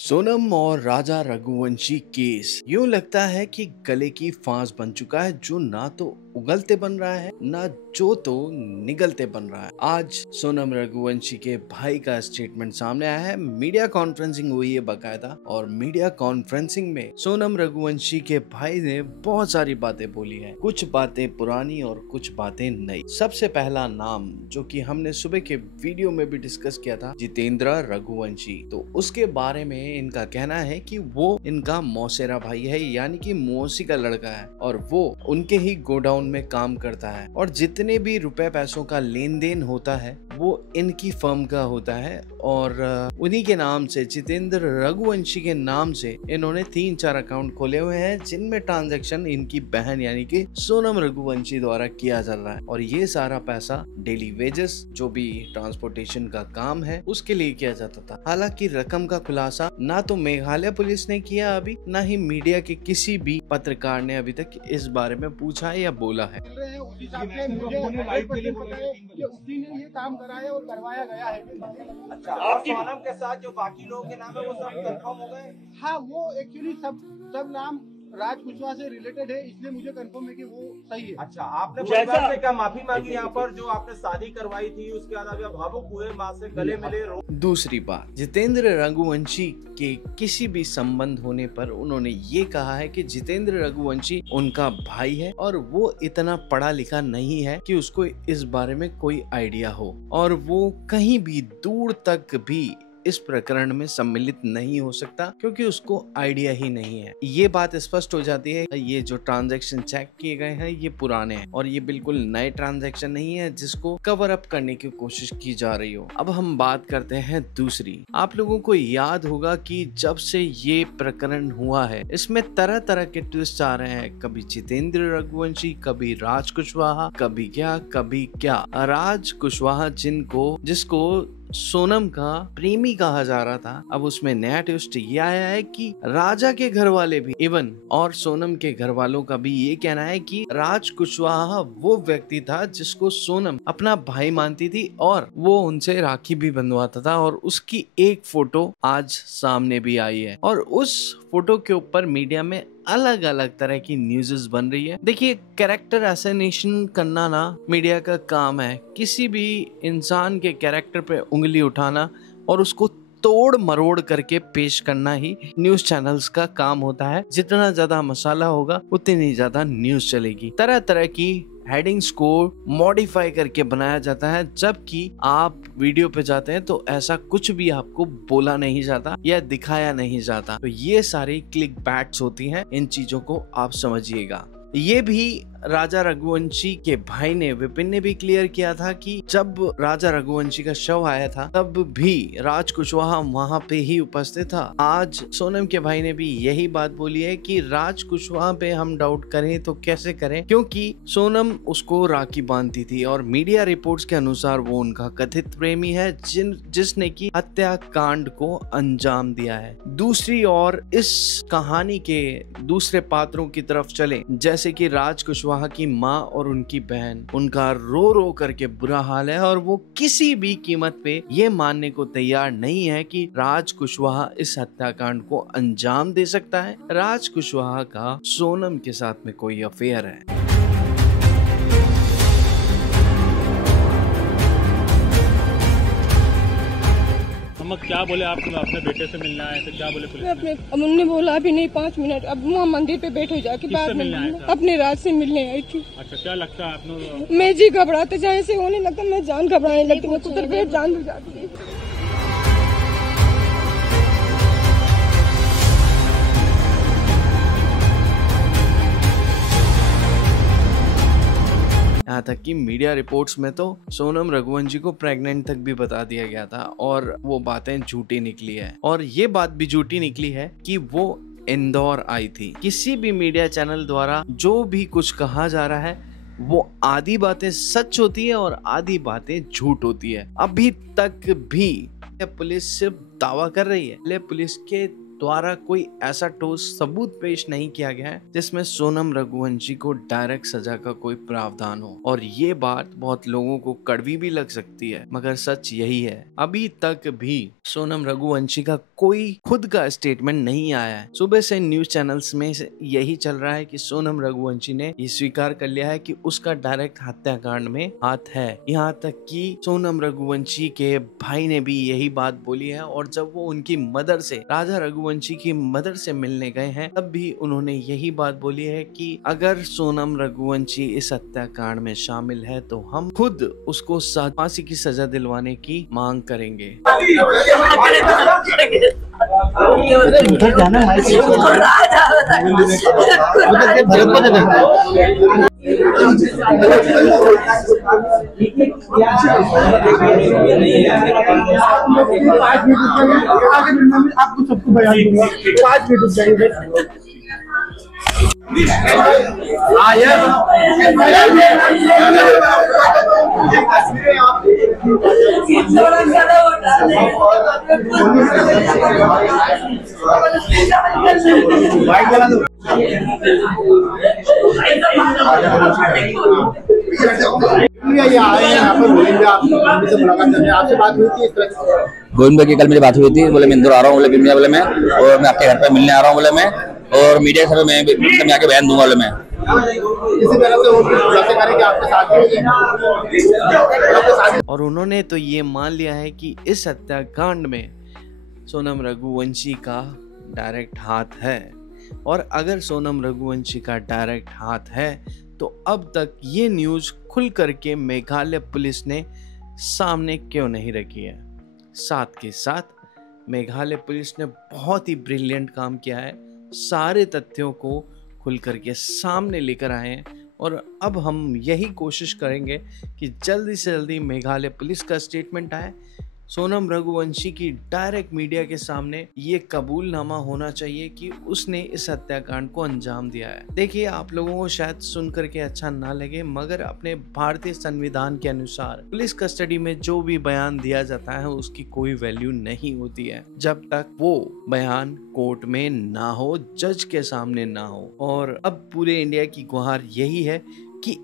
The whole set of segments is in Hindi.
सोनम और राजा रघुवंशी केस यूं लगता है कि गले की फांस बन चुका है, जो ना तो उगलते बन रहा है ना जो तो निगलते बन रहा है। आज सोनम रघुवंशी के भाई का स्टेटमेंट सामने आया है। मीडिया कॉन्फ्रेंसिंग हुई है बाकायदा, और मीडिया कॉन्फ्रेंसिंग में सोनम रघुवंशी के भाई ने बहुत सारी बातें बोली है। कुछ बातें पुरानी और कुछ बातें नई। सबसे पहला नाम जो कि हमने सुबह के वीडियो में भी डिस्कस किया था, जितेंद्र रघुवंशी। तो उसके बारे में इनका कहना है कि वो इनका मौसेरा भाई है, यानी कि मौसी का लड़का है, और वो उनके ही गोडाउन में काम करता है, और जितने भी रुपए पैसों का लेन देन होता है वो इनकी फर्म का होता है। और उन्हीं के नाम से, जितेंद्र रघुवंशी के नाम से, इन्होंने 3-4 अकाउंट खोले हुए हैं, जिनमें ट्रांजैक्शन इनकी बहन यानी कि सोनम रघुवंशी द्वारा किया जा रहा है। और ये सारा पैसा डेली वेजेस, जो भी ट्रांसपोर्टेशन का काम है, उसके लिए किया जाता था। हालांकि रकम का खुलासा ना तो मेघालय पुलिस ने किया अभी, ना ही मीडिया के किसी भी पत्रकार ने अभी तक इस बारे में पूछा है या बोला है। उसी ने ये काम कराया और करवाया गया है। अच्छा, और सोनम के साथ जो बाकी लोगों के नाम है वो सब कंफर्म हो गए? हाँ, वो एक्चुअली सब नाम राज कुशवाहा से रिलेटेड है, इसलिए मुझे कंफर्म है कि वो सही है। अच्छा, आपने परिवार से क्या माफी मांगी यहाँ पर जो आपने शादी करवाई थी, उसके बाद अभी भावुक हुए, माँ से गले मिले, रो? दूसरी बात, जितेंद्र रघुवंशी के किसी भी संबंध होने पर उन्होंने ये कहा है कि जितेंद्र रघुवंशी उनका भाई है, और वो इतना पढ़ा लिखा नहीं है कि उसको इस बारे में कोई आइडिया हो, और वो कहीं भी दूर तक भी इस प्रकरण में सम्मिलित नहीं हो सकता, क्योंकि उसको आइडिया ही नहीं है। ये बात स्पष्ट हो जाती है। ये जो ट्रांजैक्शन चेक किए गए हैं ये पुराने हैं, और ये बिल्कुल नए ट्रांजैक्शन नहीं है जिसको कवर अप करने की कोशिश की जा रही हो। अब हम बात करते हैं दूसरी। आप लोगों को याद होगा कि जब से ये प्रकरण हुआ है, इसमें तरह तरह के ट्विस्ट आ रहे हैं। कभी जितेंद्र रघुवंशी, कभी राज कुशवाहा, कभी क्या। राज कुशवाहा जिसको सोनम का प्रेमी कहा जा रहा था, अब उसमें नया ट्विस्ट ये आया है कि राजा के घर वाले भी इवन, और सोनम के घर वालों का भी ये कहना है कि राज कुशवाहा वो व्यक्ति था जिसको सोनम अपना भाई मानती थी, और वो उनसे राखी भी बंधवाता था। और उसकी एक फोटो आज सामने भी आई है, और उस फोटो के ऊपर मीडिया में अलग अलग तरह की न्यूज़ेस बन रही है। देखिए, कैरेक्टर असैसिनेशन करना ना मीडिया का काम है। किसी भी इंसान के कैरेक्टर पे उंगली उठाना और उसको तोड़ मरोड़ करके पेश करना ही न्यूज चैनल्स का काम होता है। जितना ज्यादा मसाला होगा उतनी ज्यादा न्यूज चलेगी। तरह तरह की हेडिंग्स को मॉडिफाई करके बनाया जाता है, जबकि आप वीडियो पे जाते हैं तो ऐसा कुछ भी आपको बोला नहीं जाता या दिखाया नहीं जाता। तो ये सारी क्लिक बैट्स होती हैं, इन चीजों को आप समझिएगा। ये भी राजा रघुवंशी के भाई ने, विपिन ने भी क्लियर किया था कि जब राजा रघुवंशी का शव आया था तब भी राज कुशवाहा वहां पे ही उपस्थित था। आज सोनम के भाई ने भी यही बात बोली है कि राज कुशवाहा पे हम डाउट करें तो कैसे करें, क्योंकि सोनम उसको राखी बांधती थी, और मीडिया रिपोर्ट्स के अनुसार वो उनका कथित प्रेमी है जिसने की हत्याकांड को अंजाम दिया है। दूसरी ओर इस कहानी के दूसरे पात्रों की तरफ चले, जैसे कि राज कुशवाहा की माँ और उनकी बहन, उनका रो रो करके बुरा हाल है, और वो किसी भी कीमत पे ये मानने को तैयार नहीं है कि राज कुशवाहा इस हत्याकांड को अंजाम दे सकता है। राज कुशवाहा का सोनम के साथ में कोई अफेयर है। क्या बोले आपको? अपने बेटे से मिलना है तो क्या बोले पुलिस ने? उन्होंने बोला अभी नहीं, 5 मिनट, अब वहाँ मंदिर पे बैठे जाके बाद में अपने राज से मिलने आई थी। अच्छा, क्या लगता है आपने? मैं जी घबराते जाए से होने लगता, मैं जान घबराने लगती, मैं कुछ देर जान भी जाती है। यहाँ तक कि मीडिया रिपोर्ट्स में तो सोनम रघुवंशी को प्रेग्नेंट तक भी बता दिया गया था, और वो बातें झूठी निकली है। और ये बात भी झूठी निकली है कि वो इंदौर आई थी। किसी भी मीडिया चैनल द्वारा जो भी कुछ कहा जा रहा है वो आधी बातें सच होती है और आधी बातें झूठ होती है। अभी तक भी पुलिस सिर्फ दावा कर रही है। पुलिस के द्वारा कोई ऐसा ठोस सबूत पेश नहीं किया गया है जिसमें सोनम रघुवंशी को डायरेक्ट सजा का कोई प्रावधान हो। और ये बात बहुत लोगों को कड़वी भी लग सकती है, मगर सच यही है। अभी तक भी सोनम रघुवंशी का कोई खुद का स्टेटमेंट नहीं आया है। सुबह से न्यूज चैनल्स में यही चल रहा है कि सोनम रघुवंशी ने ये स्वीकार कर लिया है कि उसका डायरेक्ट हत्याकांड में हाथ है। यहाँ तक कि सोनम रघुवंशी के भाई ने भी यही बात बोली है, और जब वो उनकी मदर से, राजा रघुवंशी की मदर से मिलने गए हैं, तब भी उन्होंने यही बात बोली है कि अगर सोनम रघुवंशी इस हत्याकांड में शामिल है तो हम खुद उसको फांसी की सजा दिलवाने की मांग करेंगे। आपको सबको बयान दूंगा, 5 मिनट रुक जाइए। आपसे बात हुई थी इस तरह? गोविंद भाई की कल मेरी बात हुई थी, बोले मैं इंदौर आ रहा हूँ, बोले बिमिया, बोले मैं, और मैं आपके घर पे मिलने आ रहा हूँ, बोले मैं, और मीडिया सर मैं आके बयान दूंगा, बोले मैं। इसी तरह से वो करेंगे आपके साथ। और उन्होंने तो ये मान लिया है कि इस हत्याकांड में सोनम रघुवंशी का डायरेक्ट हाथ है। और अगर सोनम रघुवंशी का डायरेक्ट हाथ है तो अब तक ये न्यूज़ खुल करके मेघालय पुलिस ने सामने क्यों नहीं रखी है। साथ के साथ मेघालय पुलिस ने बहुत ही ब्रिलियंट काम किया है, सारे तथ्यों को खुल करके सामने लेकर आए हैं। और अब हम यही कोशिश करेंगे कि जल्दी से जल्दी मेघालय पुलिस का स्टेटमेंट आए, सोनम रघुवंशी की डायरेक्ट मीडिया के सामने ये कबूलनामा होना चाहिए कि उसने इस हत्याकांड को अंजाम दिया है। देखिए, आप लोगों को शायद सुन करके अच्छा ना लगे, मगर अपने भारतीय संविधान के अनुसार पुलिस कस्टडी में जो भी बयान दिया जाता है उसकी कोई वैल्यू नहीं होती है जब तक वो बयान कोर्ट में ना हो, जज के सामने ना हो। और अब पूरे इंडिया की गुहार यही है कि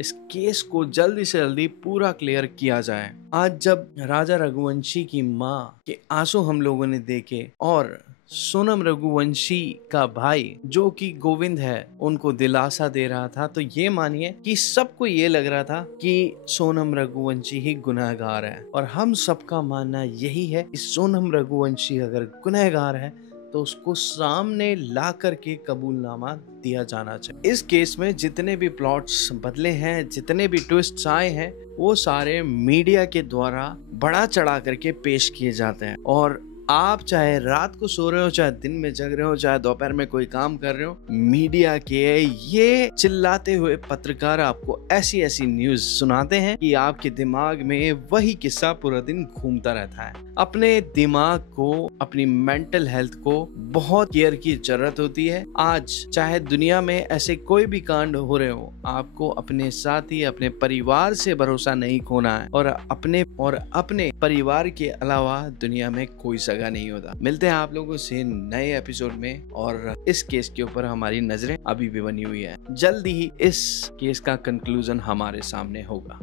इस केस को जल्दी से जल्दी पूरा क्लियर किया जाए। आज जब राजा रघुवंशी की माँ के आंसू हम लोगों ने देखे और सोनम रघुवंशी का भाई जो कि गोविंद है उनको दिलासा दे रहा था, तो ये मानिए कि सबको ये लग रहा था कि सोनम रघुवंशी ही गुनहगार है। और हम सबका मानना यही है कि सोनम रघुवंशी अगर गुनहगार है तो उसको सामने ला करके कबूलनामा दिया जाना चाहिए। इस केस में जितने भी प्लॉट्स बदले हैं, जितने भी ट्विस्ट्स आए हैं, वो सारे मीडिया के द्वारा बढ़ा चढ़ा करके पेश किए जाते हैं। और आप चाहे रात को सो रहे हो, चाहे दिन में जग रहे हो, चाहे दोपहर में कोई काम कर रहे हो, मीडिया के ये चिल्लाते हुए पत्रकार आपको ऐसी ऐसी न्यूज सुनाते हैं कि आपके दिमाग में वही किस्सा पूरा दिन घूमता रहता है। अपने दिमाग को, अपनी मेंटल हेल्थ को बहुत केयर की जरूरत होती है। आज चाहे दुनिया में ऐसे कोई भी कांड हो रहे हो, आपको अपने साथ ही अपने परिवार से भरोसा नहीं खोना है। और अपने परिवार के अलावा दुनिया में कोई सगा नहीं होता। मिलते हैं आप लोगों से नए एपिसोड में, और इस केस के ऊपर हमारी नजरें अभी भी बनी हुई है। जल्दी ही इस केस का कंक्लूजन हमारे सामने होगा।